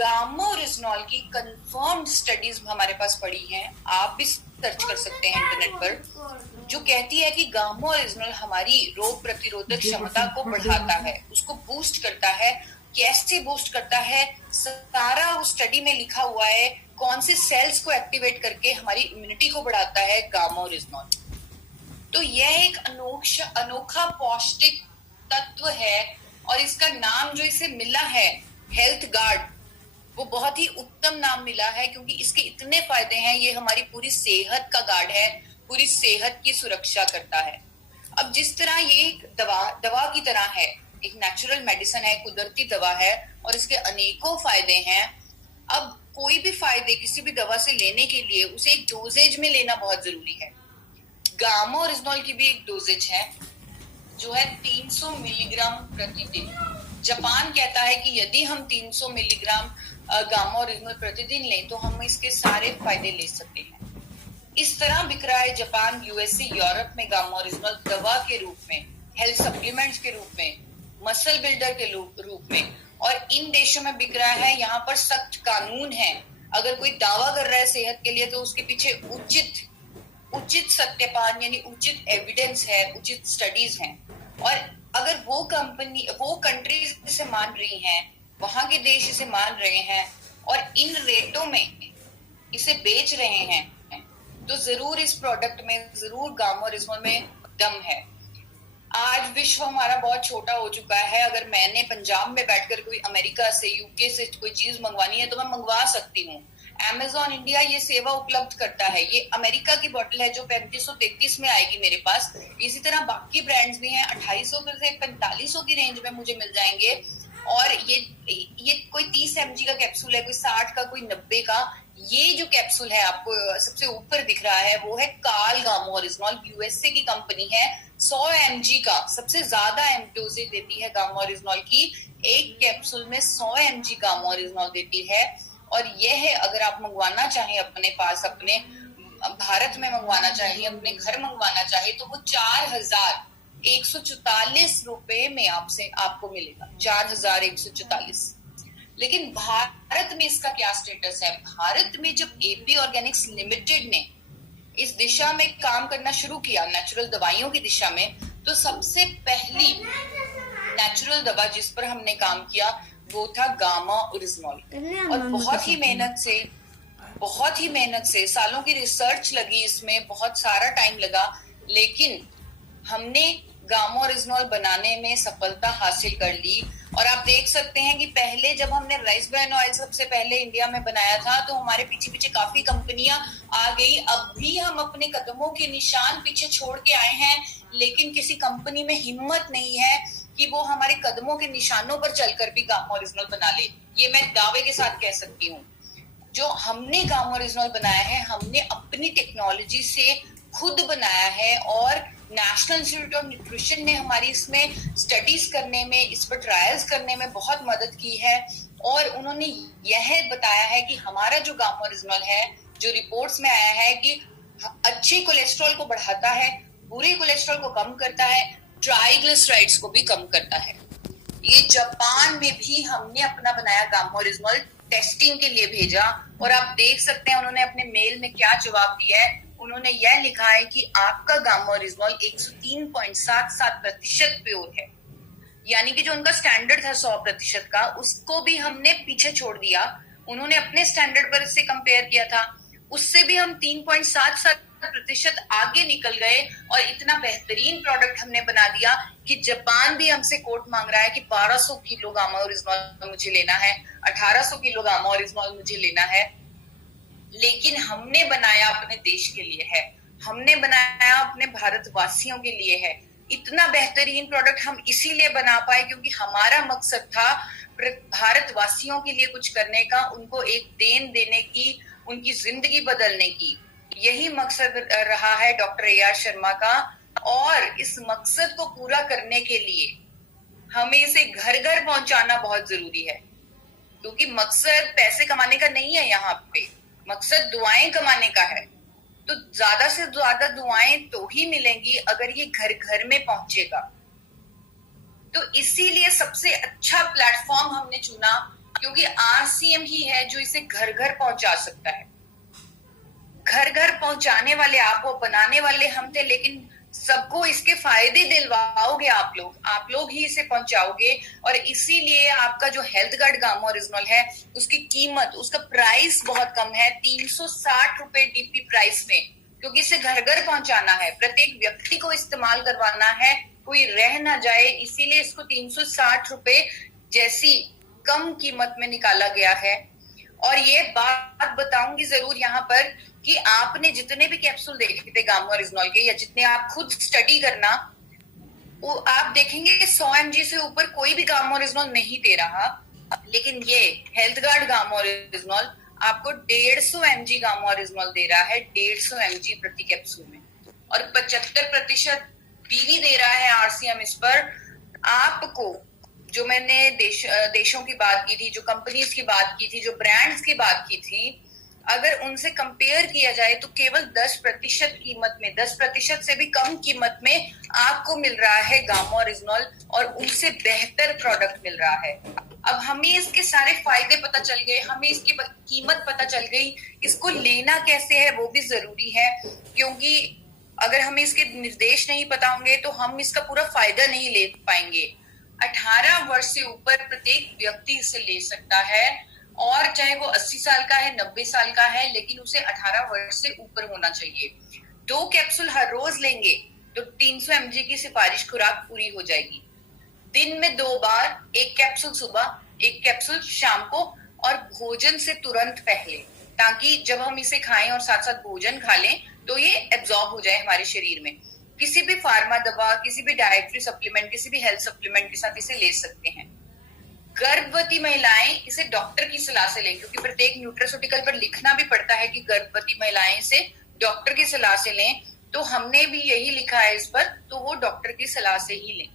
गामोरिजनॉल की confirmed studies हमारे पास पड़ी हैं, आप भी सर्च कर सकते हैं इंटरनेट पर, जो कहती है कि गामोरिजनॉल हमारी रोग प्रतिरोधक क्षमता को बढ़ाता है, उसको बूस्ट करता है। कैसे बूस्ट करता है, सारा उस स्टडी में लिखा हुआ है। कौन से सेल्स को एक्टिवेट करके हमारी इम्यूनिटी को बढ़ाता है गामोरिजनॉल। तो यह एक अनोखा पौष्टिक तत्व है, और इसका नाम जो इसे मिला है हेल्थ गार्ड, वो बहुत ही उत्तम नाम मिला है, क्योंकि इसके इतने फायदे हैं। ये हमारी पूरी सेहत का गार्ड है, पूरी सेहत की सुरक्षा करता है। अब जिस तरह ये एक दवा की तरह है, एक नेचुरल मेडिसिन है, कुदरती दवा है, और इसके अनेकों फायदे हैं। अब कोई भी फायदे किसी भी दवा से लेने के लिए उसे एक डोजेज में लेना बहुत जरूरी है। गामोरिजनॉल की भी एक डोजेज है, जो है 300 मिलीग्राम प्रतिदिन। जापान कहता है कि यदि हम 300 मिलीग्राम गामोरिजनॉल प्रतिदिन लें तो हम इसके सारे फायदे ले सकते हैं। इस तरह बिक रहा है जापान, यूएसए, यूरोप में गामोरिजनॉल दवा के रूप में, हेल्थ सप्लीमेंट्स के रूप में, मसल बिल्डर के रूप में, और इन देशों में बिक रहा है। यहाँ पर सख्त कानून है। अगर कोई दावा कर रहा है सेहत के लिए तो उसके पीछे उचित सत्यापन यानी उचित एविडेंस है, उचित स्टडीज हैं। और अगर वो कंट्रीज इसे मान रही हैं, वहां के देश इसे मान रहे हैं और इन रेटों में इसे बेच रहे हैं, तो जरूर इस प्रोडक्ट में, जरूर गामोरिजनॉल में दम है। आज विश्व हमारा बहुत छोटा हो चुका है। अगर मैंने पंजाब में बैठकर कोई अमेरिका से, यूके से कोई चीज मंगवानी है तो मैं मंगवा सकती हूँ। Amazon इंडिया ये सेवा उपलब्ध करता है। ये अमेरिका की बोतल है जो 3533 में आएगी मेरे पास। इसी तरह बाकी ब्रांड्स भी हैं, 2800 से 4500 की रेंज में मुझे मिल जाएंगे। और ये कोई 30 mg का कैप्सूल है, कोई 60 का, कोई 90 का। ये जो कैप्सूल है आपको सबसे ऊपर दिख रहा है, वो है काल गामोरिजनॉल, यूएसए की कंपनी है। 100 mg का सबसे ज्यादा डोजेज देती है गामोरिजनॉल की। एक कैप्सूल में 100 mg गामोरिजनॉल देती है। और यह है, अगर आप मंगवाना चाहें अपने पास, अपने भारत में मंगवाना चाहिए, अपने घर मंगवाना चाहिए, तो वो 4144 रुपए में आपको मिलेगा, 4144। लेकिन भारत में इसका क्या स्टेटस है? भारत में जब एपी ऑर्गेनिक्स लिमिटेड ने इस दिशा में काम करना शुरू किया, नेचुरल दवाइयों की दिशा में, तो सबसे पहली नेचुरल दवा जिस पर हमने काम किया वो था गामोरिजनॉल। और बहुत ही मेहनत से सालों की रिसर्च लगी इसमें, बहुत सारा टाइम लगा, लेकिन हमने गामोरिजनॉल बनाने में सफलता हासिल कर ली। और आप देख सकते हैं कि पहले जब हमने राइस ब्रान ऑयल सबसे पहले इंडिया में बनाया था तो हमारे पीछे पीछे काफी कंपनियां आ गई। अब भी हम अपने कदमों के निशान पीछे छोड़ के आए हैं, लेकिन किसी कंपनी में हिम्मत नहीं है कि वो हमारे कदमों के निशानों पर चलकर भी गामोरिजनॉल बना ले। ये मैं दावे के साथ कह सकती हूँ। जो हमने गामोरिजनॉल बनाया है, हमने अपनी टेक्नोलॉजी से खुद बनाया है, और नेशनल इंस्टीट्यूट ऑफ न्यूट्रिशन ने हमारी इसमें स्टडीज करने में, इस पर ट्रायल्स करने में बहुत मदद की है। और उन्होंने यह बताया है कि हमारा जो गामोरिजनॉल है, जो रिपोर्ट्स में आया है कि अच्छे कोलेस्ट्रॉल को बढ़ाता है, बुरे कोलेस्ट्रॉल को कम करता है, ट्राइग्लिसराइड्स को भी कम करता है। ये जापान में भी हमने अपना बनाया गामोरिजनॉल टेस्टिंग के लिए भेजा, और आप देख सकते हैं उन्होंने अपने मेल में क्या जवाब दिया है। उन्होंने यह लिखा है कि आपका गामोरिजनॉल 103.77% प्योर है, यानी कि जो उनका स्टैंडर्ड था 100% का, उसको भी हमने पीछे छोड़ दिया। उन्होंने अपने स्टैंडर्ड पर इससे कंपेयर किया था, उससे भी हम 3.77% आगे निकल गए, और इतना बेहतरीन प्रोडक्ट हमने बना दिया कि जापान भी हमसे कोट मांग रहा है कि 1200 किलो गामोरिजनॉल मुझे लेना है, 1800 किलो गामोरिजनॉल मुझे लेना है। लेकिन हमने बनाया अपने देश के लिए है, हमने बनाया अपने भारतवासियों के लिए है। इतना बेहतरीन प्रोडक्ट हम इसीलिए बना पाए क्योंकि हमारा मकसद था भारतवासियों के लिए कुछ करने का, उनको एक देन देने की, उनकी जिंदगी बदलने की। यही मकसद रहा है डॉक्टर ए.आर. शर्मा का। और इस मकसद को पूरा करने के लिए हमें इसे घर घर पहुंचाना बहुत जरूरी है, क्योंकि मकसद पैसे कमाने का नहीं है, यहाँ पे मकसद दुआएं कमाने का है। तो ज्यादा से ज्यादा दुआएं तो ही मिलेंगी अगर ये घर घर में पहुंचेगा। तो इसीलिए सबसे अच्छा प्लेटफॉर्म हमने चुना क्योंकि आरसीएम ही है जो इसे घर घर पहुंचा सकता है। घर घर पहुंचाने वाले आप हो, बनाने वाले हम थे, लेकिन सबको इसके फायदे दिलवाओगे आप लोग ही इसे पहुंचाओगे। और इसीलिए आपका जो हेल्थ गार्ड गामो ओरिजिनल है उसकी कीमत, उसका प्राइस बहुत कम है, 360 रुपए डीपी प्राइस में, क्योंकि इसे घर घर पहुंचाना है, प्रत्येक व्यक्ति को इस्तेमाल करवाना है, कोई रह ना जाए, इसीलिए इसको 360 रुपए जैसी कम कीमत में निकाला गया है। और ये बात बताऊंगी जरूर यहाँ पर कि आपने जितने भी कैप्सूल देखे थे गामो ओरिजिनल के, या जितने आप खुद स्टडी करना, वो आप देखेंगे 100 mg से ऊपर कोई भी गामो ओरिजिनल नहीं दे रहा, लेकिन ये हेल्थ गार्ड गामो ओरिजिनल आपको 150 mg गामो ओरिजिनल दे रहा है, 150 mg प्रति कैप्सूल में, और 75% बीवी दे रहा है आरसीएम इस पर। आपको जो मैंने देशों की बात की थी, जो कंपनीज की बात की थी, जो ब्रांड्स की बात की थी, अगर उनसे कंपेयर किया जाए तो केवल 10% कीमत में, 10% से भी कम कीमत में आपको मिल रहा है गामो ओरिजिनल, और उनसे बेहतर प्रोडक्ट मिल रहा है। अब हमें इसके सारे फायदे पता चल गए, हमें इसकी कीमत पता चल गई, इसको लेना कैसे है वो भी जरूरी है, क्योंकि अगर हमें इसके निर्देश नहीं पता होंगे तो हम इसका पूरा फायदा नहीं ले पाएंगे। 18 वर्ष से ऊपर प्रत्येक व्यक्ति इसे ले सकता है, और चाहे वो 80 साल का है, 90 साल का है, लेकिन उसे 18 वर्ष से ऊपर होना चाहिए। 2 कैप्सूल हर रोज लेंगे तो 300 mg की सिफारिश खुराक पूरी हो जाएगी। दिन में 2 बार, 1 कैप्सूल सुबह, 1 कैप्सूल शाम को, और भोजन से तुरंत पहले, ताकि जब हम इसे खाएं और साथ साथ भोजन खा लें तो ये एब्जॉर्ब हो जाए हमारे शरीर में। किसी भी फार्मा दवा, किसी भी डाइटरी सप्लीमेंट, किसी भी हेल्थ सप्लीमेंट के साथ इसे ले सकते हैं। गर्भवती महिलाएं इसे डॉक्टर की सलाह से लें, क्योंकि प्रत्येक न्यूट्रास्यूटिकल पर लिखना भी पड़ता है कि गर्भवती महिलाएं इसे डॉक्टर की सलाह से लें, तो हमने भी यही लिखा है इस पर, तो वो डॉक्टर की सलाह से ही लें।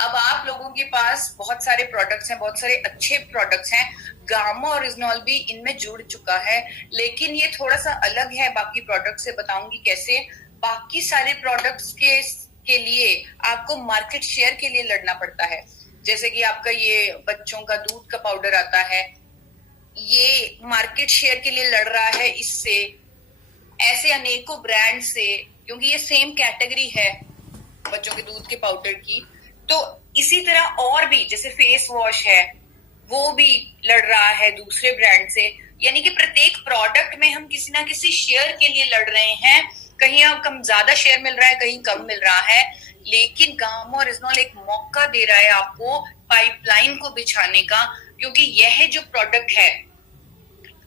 अब आप लोगों के पास बहुत सारे प्रोडक्ट्स हैं, बहुत सारे अच्छे प्रोडक्ट्स हैं, गामो ओरिजिनल भी इनमें जुड़ चुका है, लेकिन ये थोड़ा सा अलग है बाकी प्रोडक्ट से, बताऊंगी कैसे। बाकी सारे प्रोडक्ट्स के लिए आपको मार्केट शेयर के लिए लड़ना पड़ता है, जैसे कि आपका ये बच्चों का दूध का पाउडर आता है, ये मार्केट शेयर के लिए लड़ रहा है इससे, ऐसे अनेकों ब्रांड से, क्योंकि ये सेम कैटेगरी है बच्चों के दूध के पाउडर की। तो इसी तरह और भी, जैसे फेस वॉश है, वो भी लड़ रहा है दूसरे ब्रांड से, यानी कि प्रत्येक प्रोडक्ट में हम किसी ना किसी शेयर के लिए लड़ रहे हैं, कहीं कम ज्यादा शेयर मिल रहा है, कहीं कम मिल रहा है, लेकिन गामो ओरिजिनल एक मौका दे रहा है आपको पाइपलाइन को बिछाने का, क्योंकि यह जो प्रोडक्ट है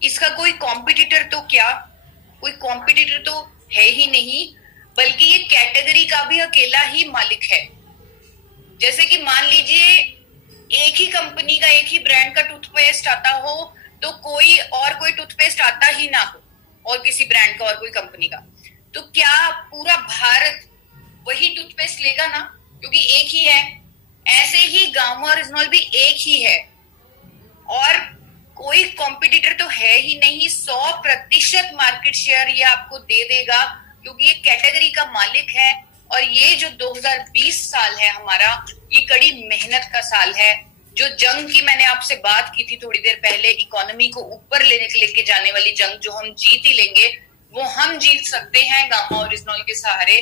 इसका कोई कॉम्पिटिटर तो क्या, कोई कॉम्पिटिटर तो है ही नहीं, बल्कि ये कैटेगरी का भी अकेला ही मालिक है। जैसे कि मान लीजिए एक ही कंपनी का, एक ही ब्रांड का टूथपेस्ट आता हो, तो कोई टूथपेस्ट आता ही ना हो, और किसी ब्रांड का और कोई कंपनी का, तो क्या पूरा भारत वही टूथपेस्ट लेगा ना, क्योंकि एक ही है। ऐसे ही गामो ओरिजिनल भी एक ही है, और कोई कॉम्पिटिटर तो है ही नहीं। 100% मार्केट शेयर ये आपको दे देगा, क्योंकि ये कैटेगरी का मालिक है। और ये जो 2020 साल है हमारा, ये कड़ी मेहनत का साल है। जो जंग की मैंने आपसे बात की थी थोड़ी देर पहले, इकोनॉमी को ऊपर लेके जाने वाली जंग जो हम जीत ही लेंगे, वो हम जीत सकते हैं गामा ओरिजिनल के सहारे।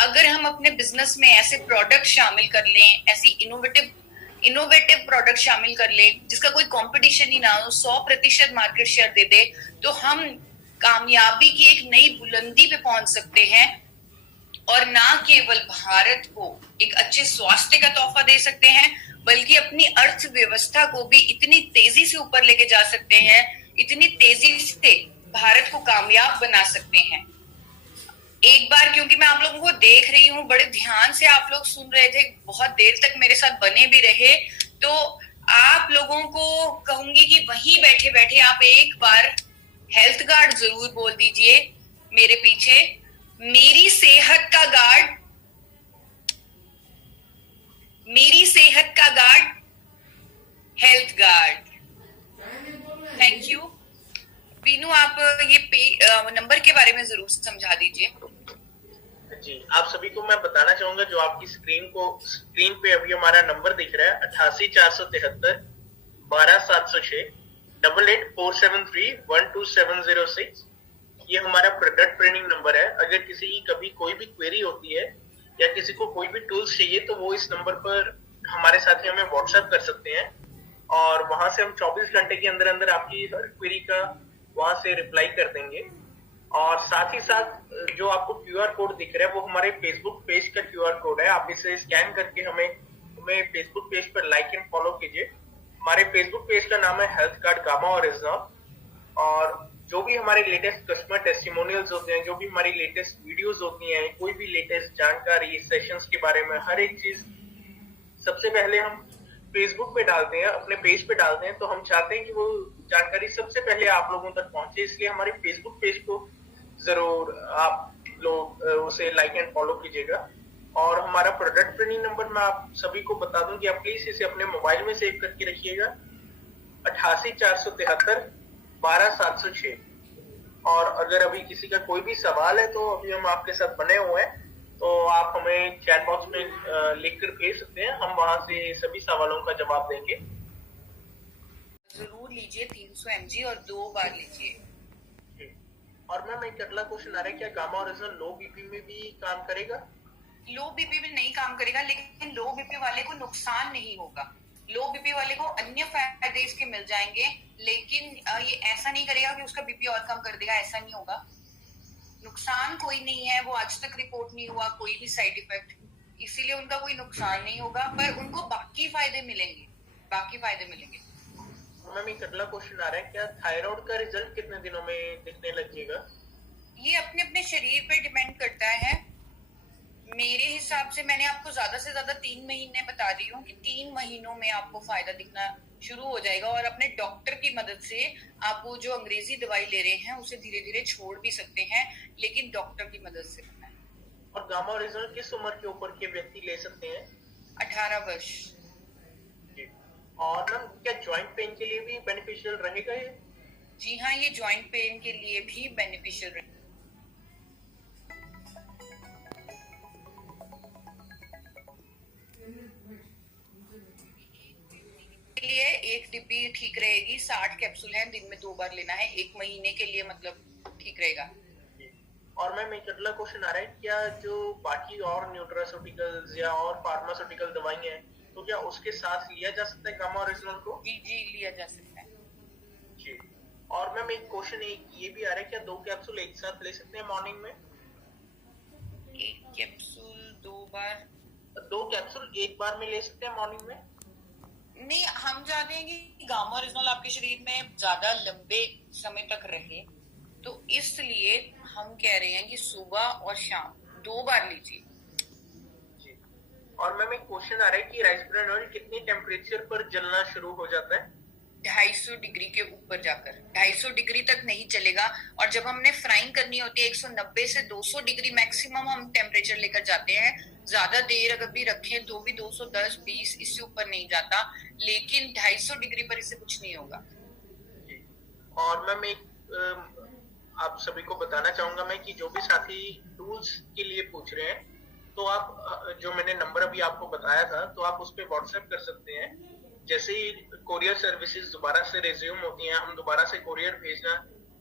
अगर हम अपने बिजनेस में ऐसे प्रोडक्ट शामिल कर लें, ऐसी इनोवेटिव प्रोडक्ट शामिल कर लें जिसका कोई कंपटीशन ही ना हो, 100% मार्केट शेयर दे दे, तो हम कामयाबी की एक नई बुलंदी पे पहुंच सकते हैं। और ना केवल भारत को एक अच्छे स्वास्थ्य का तोहफा दे सकते हैं, बल्कि अपनी अर्थव्यवस्था को भी इतनी तेजी से ऊपर लेके जा सकते हैं, इतनी तेजी से भारत को कामयाब बना सकते हैं। एक बार, क्योंकि मैं आप लोगों को देख रही हूँ, बड़े ध्यान से आप लोग सुन रहे थे, बहुत देर तक मेरे साथ बने भी रहे, तो आप लोगों को कहूंगी कि वहीं बैठे बैठे आप एक बार हेल्थ गार्ड जरूर बोल दीजिए मेरे पीछे। मेरी सेहत का गार्ड, मेरी सेहत का guard, health guard. Thank you. Binu, आप ये नंबर के बारे में जरूर समझा दीजिए। जी, आप सभी को मैं बताना चाहूंगा, जो आपकी स्क्रीन पे अभी हमारा नंबर दिख रहा है 88 473 12-706 8847312706। ये हमारा प्रोडक्ट ट्रेनिंग नंबर है। अगर किसी की कभी कोई भी क्वेरी होती है या किसी को कोई भी टूल्स चाहिए तो वो इस नंबर पर हमारे साथ ही हमें व्हाट्सएप कर सकते हैं और वहां से हम 24 घंटे के अंदर अंदर आपकी हर क्वेरी का वहां से रिप्लाई कर देंगे। और साथ ही साथ जो आपको क्यूआर कोड दिख रहा है वो हमारे फेसबुक पेज का क्यूआर कोड है। आप इसे स्कैन करके हमें फेसबुक पेज पर लाइक एंड फॉलो कीजिए। हमारे फेसबुक पेज का नाम है हेल्थ कार्ड गामा ओरिजिनल। और जो भी हमारे लेटेस्ट कस्टमर टेस्टिमोनियल्स होते हैं, जो भी हमारी लेटेस्ट वीडियोस होती हैं, कोई भी लेटेस्ट जानकारी सेशंस के बारे में, हर एक चीज सबसे पहले हम फेसबुक पे डालते हैं, अपने पेज पे डालते हैं। तो हम चाहते हैं कि वो जानकारी सबसे पहले आप लोगों तक पहुंचे, इसलिए हमारे फेसबुक पेज को जरूर आप लोग उसे लाइक एंड फॉलो कीजिएगा। और हमारा प्रोडक्ट ट्रेनिंग नंबर मैं आप सभी को बता दूं कि आप प्लीज इसे अपने मोबाइल में सेव करके रखिएगा, 88-473-12-706। और अगर अभी किसी का कोई भी सवाल है तो अभी हम आपके साथ बने हुए हैं, तो आप हमें चैट बॉक्स में लिख कर भेज सकते हैं, हम वहां से सभी सवालों का जवाब देंगे। जरूर लीजिए 300 mg और 2 बार लीजिए। और मैम एक अगला क्वेश्चन आ रहा है, क्या गामा ओरिजिनल लो बीपी में भी काम करेगा? लो बीपी में नहीं काम करेगा, लेकिन लो बीपी वाले को नुकसान नहीं होगा। लो बीपी वाले को अन्य फायदे इसके मिल जाएंगे, लेकिन ये ऐसा नहीं करेगा कि उसका बीपी और कम कर देगा, ऐसा नहीं होगा। नुकसान कोई नहीं है, वो आज तक रिपोर्ट नहीं हुआ कोई भी साइड इफेक्ट, इसीलिए उनका कोई नुकसान नहीं होगा, पर उनको बाकी फायदे मिलेंगे। मैम एक अगला क्वेश्चन आ रहा है, क्या थायराइड का रिजल्ट कितने दिनों में दिखने लगेगा? ये अपने अपने शरीर पे डिपेंड करता है। मेरे हिसाब से मैंने आपको ज्यादा से ज्यादा 3 महीने बता रही हूँ कि 3 महीनों में आपको फायदा दिखना शुरू हो जाएगा। और अपने डॉक्टर की मदद से आप वो जो अंग्रेजी दवाई ले रहे हैं उसे धीरे धीरे छोड़ भी सकते हैं, लेकिन डॉक्टर की मदद से करना है। और गामा ओरिजिनल किस उम्र के ऊपर के व्यक्ति ले सकते हैं? 18 वर्ष। और मैम क्या ज्वाइंट पेन के लिए भी बेनिफिशियल रहेगा ये? जी हाँ, ये ज्वाइंट पेन के लिए भी बेनिफिशियल रहेगा। लिए 1 डिब्बी ठीक रहेगी, 60 कैप्सूल है, दिन में 2 बार लेना है, 1 महीने के लिए मतलब ठीक रहेगा। और मैम एक अगला क्वेश्चन आ रहा है, क्या जो बाकी और न्यूट्रास्यूटिकल्स या और फार्मास्यूटिकल दवाइयां हैं तो क्या उसके साथ लिया जा सकता है गामा ओरिजिनल को? जी लिया जा सकता है जी। और मैम एक क्वेश्चन ये भी आ रहा है, क्या 2 कैप्सूल एक साथ ले सकते हैं मॉर्निंग में? 1 कैप्सूल 2 बार? 2 कैप्सूल एक बार में ले सकते हैं मॉर्निंग में? नहीं, हम चाहते हैं कि गामा ओरिजिनल आपके शरीर में ज्यादा लंबे समय तक रहे, तो इसलिए हम कह रहे हैं कि सुबह और शाम 2 बार लीजिए। और मैम एक क्वेश्चन आ रहा है कि राइसब्रेन ऑयल कितने टेम्परेचर पर जलना शुरू हो जाता है? 250 डिग्री के ऊपर जाकर, 250 डिग्री तक नहीं चलेगा। और जब हमने फ्राइंग करनी होती है 190 से 200 डिग्री मैक्सिमम हम टेम्परेचर लेकर जाते हैं। ज्यादा देर अगर भी रखें तो भी 210-20 इससे ऊपर नहीं जाता, लेकिन 250 डिग्री पर इससे कुछ नहीं होगा। और मैम एक आप सभी को बताना चाहूंगा मैं कि जो भी साथी टूल्स के लिए पूछ रहे हैं तो आप जो मैंने नंबर अभी आपको बताया था तो आप उस पर व्हाट्सएप कर सकते हैं। जैसे ही कोरियर सर्विसेज दोबारा से रिज्यूम होती हैं, हम दोबारा से कोरियर भेजना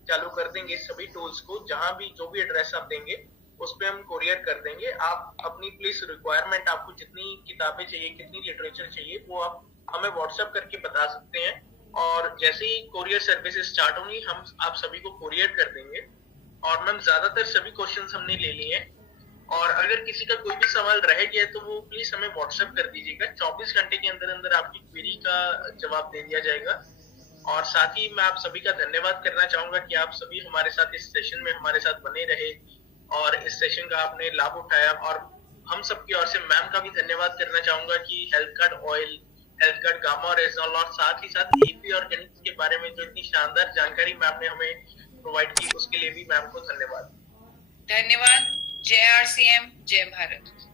चालू कर देंगे सभी टूल्स को। जहां भी जो भी एड्रेस आप देंगे उस पर हम कोरियर कर देंगे। आप अपनी प्लीज रिक्वायरमेंट, आपको जितनी किताबें चाहिए, कितनी लिटरेचर चाहिए, वो आप हमें व्हाट्सएप करके बता सकते हैं। और जैसे ही कोरियर सर्विसेज स्टार्ट होंगी हम आप सभी को कोरियर कर देंगे। और मैम ज्यादातर सभी क्वेश्चंस हमने ले लिए हैं, और अगर किसी का कोई भी सवाल रह गया तो वो प्लीज हमें व्हाट्सएप कर दीजिएगा। 24 घंटे के अंदर अंदर आपकी क्वेरी का जवाब दे दिया जाएगा। और साथ ही मैं आप सभी का धन्यवाद करना चाहूंगा कि आप सभी हमारे साथ इस सेशन में हमारे साथ बने रहे और इस सेशन का आपने लाभ उठाया। और हम सबकी ओर से मैम का भी धन्यवाद करना चाहूंगा कि health card oil, health card gamma original और साथ ही साथ एपी ऑर्गेनिक्स के बारे में जो इतनी शानदार जानकारी मैम ने हमें प्रोवाइड की, उसके लिए भी मैम को धन्यवाद। जय RCM, जय भारत।